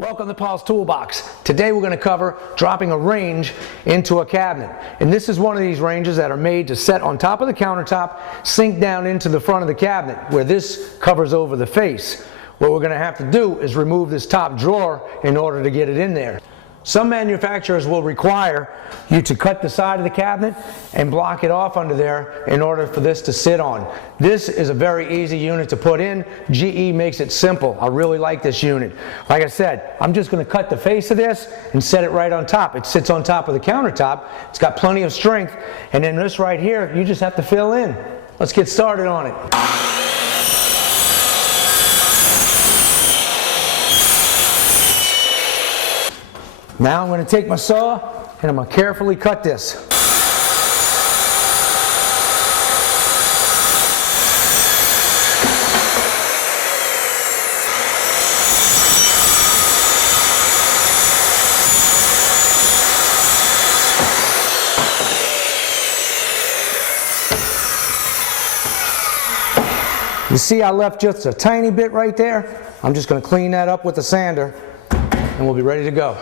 Welcome to Paul's Toolbox. Today we're going to cover dropping a range into a cabinet. And this is one of these ranges that are made to set on top of the countertop, sink down into the front of the cabinet where this covers over the face. What we're going to have to do is remove this top drawer in order to get it in there. Some manufacturers will require you to cut the side of the cabinet and block it off under there in order for this to sit on. This is a very easy unit to put in. GE makes it simple. I really like this unit. Like I said, I'm just going to cut the face of this and set it right on top. It sits on top of the countertop. It's got plenty of strength. And then this right here, you just have to fill in. Let's get started on it. Now I'm going to take my saw and I'm going to carefully cut this. You see I left just a tiny bit right there? I'm just going to clean that up with the sander and we'll be ready to go.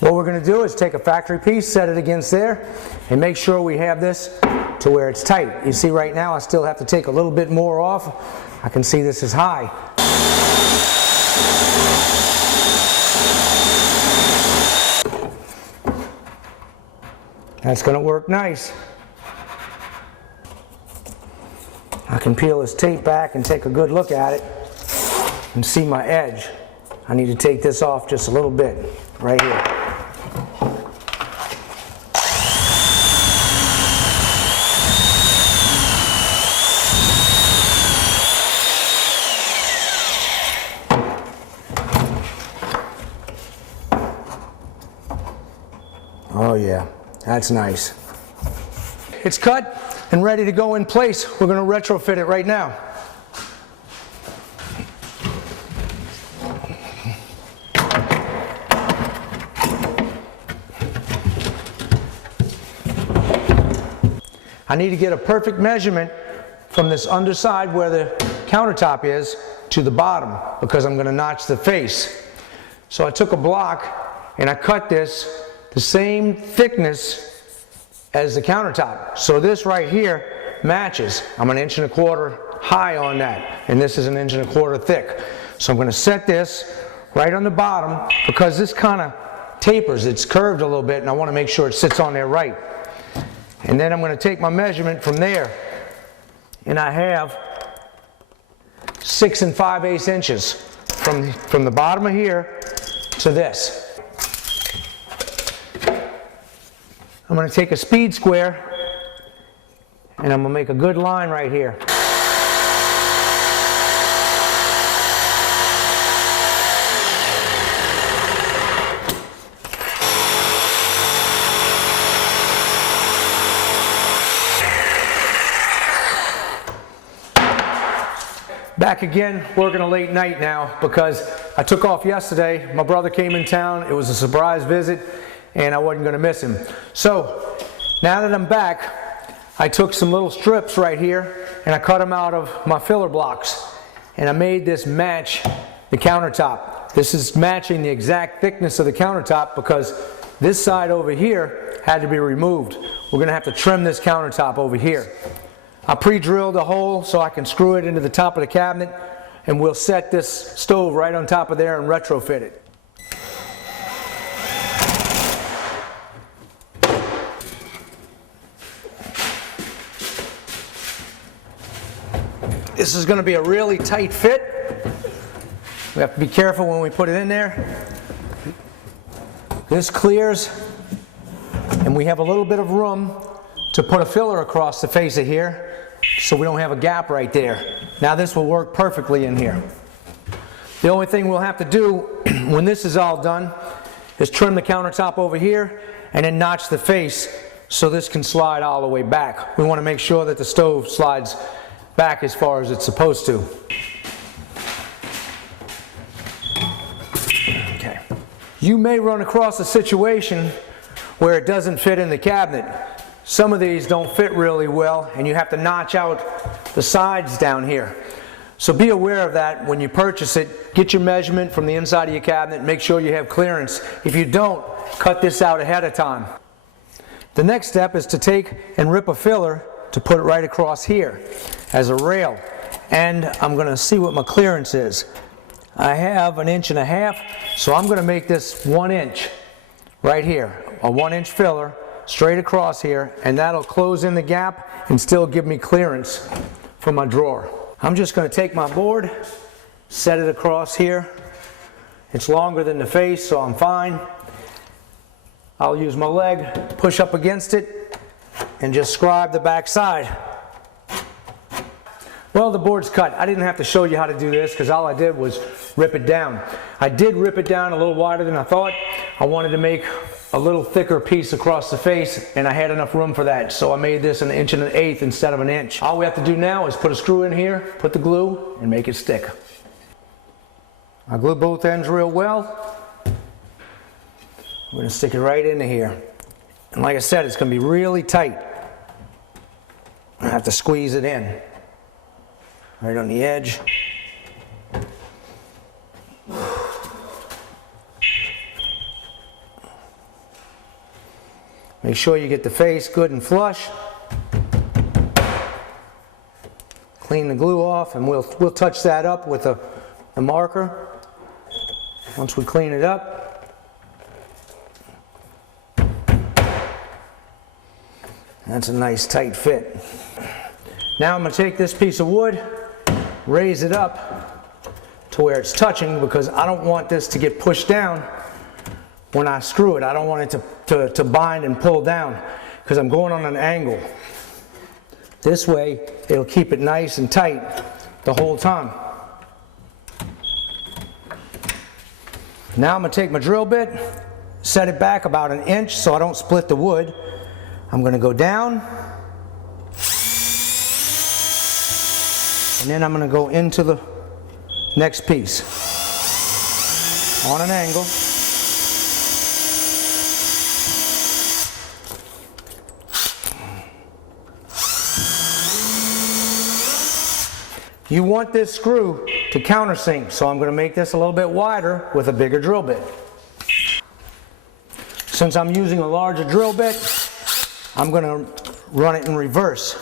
What we're going to do is take a factory piece, set it against there, and make sure we have this to where it's tight. You see right now I still have to take a little bit more off. I can see this is high. That's going to work nice. I can peel this tape back and take a good look at it and see my edge. I need to take this off just a little bit right here. Oh yeah, that's nice. It's cut and ready to go in place. We're going to retrofit it right now. I need to get a perfect measurement from this underside where the countertop is to the bottom because I'm going to notch the face. So I took a block and I cut this the same thickness as the countertop. So this right here matches. I'm 1.25 inches high on that, and this is 1.25 inches thick. So I'm going to set this right on the bottom because this kind of tapers. It's curved a little bit, and I want to make sure it sits on there right. And then I'm going to take my measurement from there, and I have 6 5/8 inches from the bottom of here to this. I'm going to take a speed square and I'm going to make a good line right here. Back again, working a late night now because I took off yesterday. My brother came in town. It was a surprise visit and I wasn't going to miss him. So now that I'm back, I took some little strips right here and I cut them out of my filler blocks and I made this match the countertop. This is matching the exact thickness of the countertop because this side over here had to be removed. We're going to have to trim this countertop over here. I pre-drilled a hole so I can screw it into the top of the cabinet and we'll set this stove right on top of there and retrofit it. This is going to be a really tight fit. We have to be careful when we put it in there. This clears and we have a little bit of room to put a filler across the face of here so we don't have a gap right there. Now this will work perfectly in here. The only thing we'll have to do when this is all done is trim the countertop over here and then notch the face so this can slide all the way back. We want to make sure that the stove slides back as far as it's supposed to. You may run across a situation where it doesn't fit in the cabinet. Some of these don't fit really well and you have to notch out the sides down here. So be aware of that when you purchase it. Get your measurement from the inside of your cabinet. Make sure you have clearance. If you don't, cut this out ahead of time. The next step is to take and rip a filler to put it right across here as a rail. And I'm going to see what my clearance is. I have 1.5 inches, so I'm going to make this 1 inch right here. A 1 inch filler straight across here, and that'll close in the gap and still give me clearance for my drawer. I'm just going to take my board, set it across here. It's longer than the face, so I'm fine. I'll use my leg, push up against it, and just scribe the back side. Well, the board's cut. I didn't have to show you how to do this because all I did was rip it down. I did rip it down a little wider than I thought. I wanted to make a little thicker piece across the face, and I had enough room for that, so I made this 1 1/8 inches instead of 1 inch. All we have to do now is put a screw in here, put the glue, and make it stick. I glue both ends real well. I'm going to stick it right into here. And like I said, it's going to be really tight. I have to squeeze it in. Right on the edge. Make sure you get the face good and flush. Clean the glue off, and we'll touch that up with a marker once we clean it up. That's a nice tight fit. Now I'm going to take this piece of wood, raise it up to where it's touching, because I don't want this to get pushed down when I screw it. I don't want it to bind and pull down because I'm going on an angle. This way it'll keep it nice and tight the whole time. Now I'm going to take my drill bit, set it back about 1 inch so I don't split the wood. I'm going to go down, and then I'm going to go into the next piece on an angle. You want this screw to countersink, so I'm going to make this a little bit wider with a bigger drill bit. Since I'm using a larger drill bit, I'm going to run it in reverse.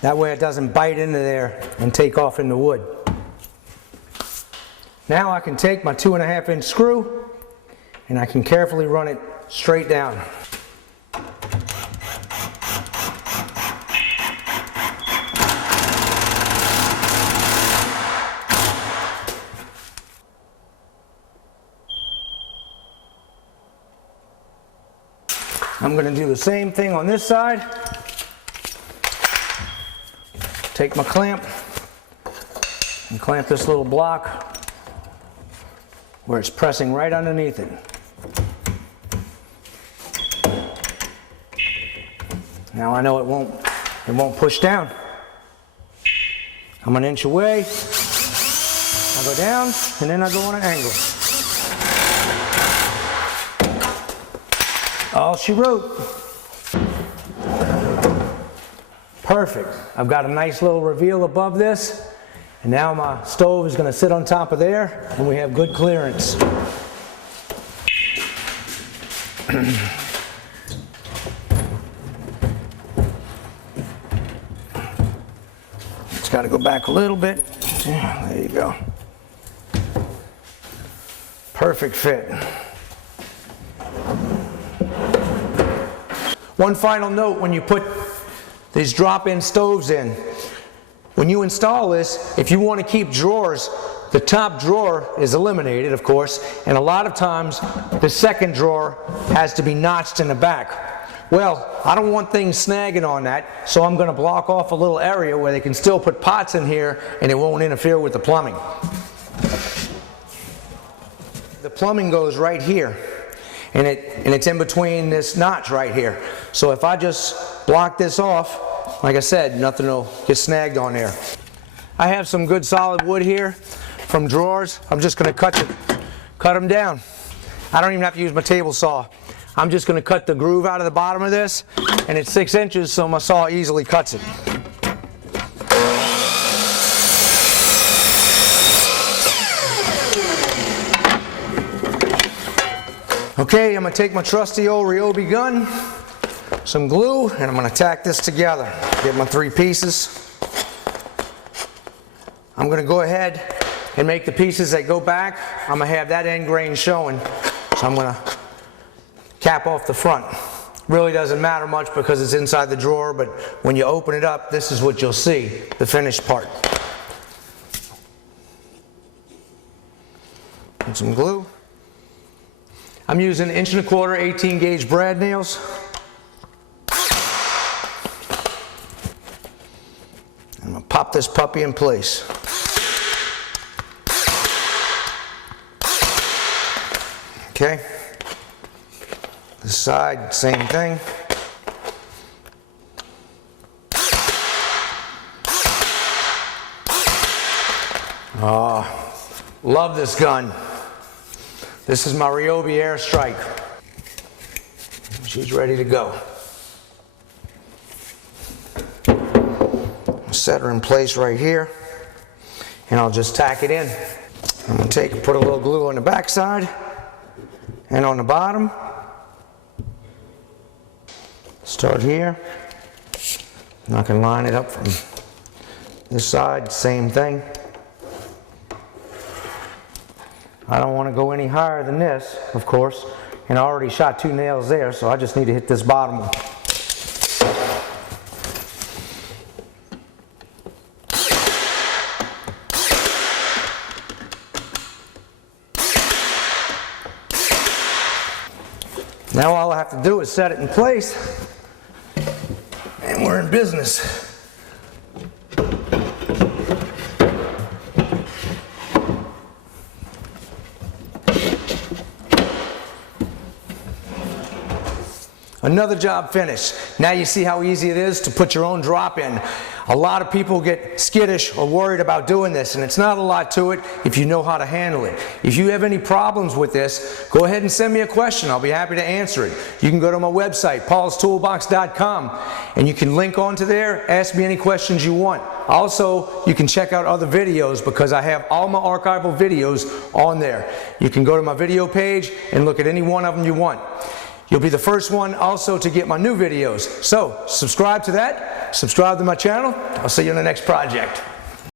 That way it doesn't bite into there and take off in the wood. Now I can take my 2.5 inch screw and I can carefully run it straight down. I'm going to do the same thing on this side. Take my clamp and clamp this little block where it's pressing right underneath it. Now I know it won't push down. I'm 1 inch away. I go down and then I go on an angle. All she wrote. Perfect. I've got a nice little reveal above this, and now my stove is going to sit on top of there, and we have good clearance. It's got to go back a little bit. There you go. Perfect fit. One final note when you put these drop-in stoves in. When you install this, if you want to keep drawers, the top drawer is eliminated, of course, and a lot of times the second drawer has to be notched in the back. Well, I don't want things snagging on that, so I'm going to block off a little area where they can still put pots in here and it won't interfere with the plumbing. The plumbing goes right here. And it's in between this notch right here. So if I just block this off, like I said, nothing will get snagged on there. I have some good solid wood here from drawers. I'm just going to cut them down. I don't even have to use my table saw. I'm just going to cut the groove out of the bottom of this, and it's 6 inches, so my saw easily cuts it. Okay, I'm going to take my trusty old Ryobi gun, some glue, and I'm going to tack this together. Get my 3 pieces. I'm going to go ahead and make the pieces that go back. I'm going to have that end grain showing, so I'm going to cap off the front. Really doesn't matter much because it's inside the drawer, but when you open it up, this is what you'll see, the finished part. And some glue. I'm using 1 1/4" 18 gauge brad nails. I'm going to pop this puppy in place. Okay. This side, same thing. Love this gun. This is my Ryobi Airstrike. She's ready to go. Set her in place right here, and I'll just tack it in. I'm going to put a little glue on the back side and on the bottom. Start here. And I can line it up from this side, same thing. I don't want to go any higher than this, of course, and I already shot 2 nails there, so I just need to hit this bottom one. Now all I have to do is set it in place, and we're in business. Another job finished. Now you see how easy it is to put your own drop in. A lot of people get skittish or worried about doing this, and it's not a lot to it if you know how to handle it. If you have any problems with this, go ahead and send me a question. I'll be happy to answer it. You can go to my website, paulstoolbox.com, and you can link onto there, ask me any questions you want. Also, you can check out other videos because I have all my archival videos on there. You can go to my video page and look at any one of them you want. You'll be the first one also to get my new videos. So, subscribe to that, subscribe to my channel. I'll see you in the next project.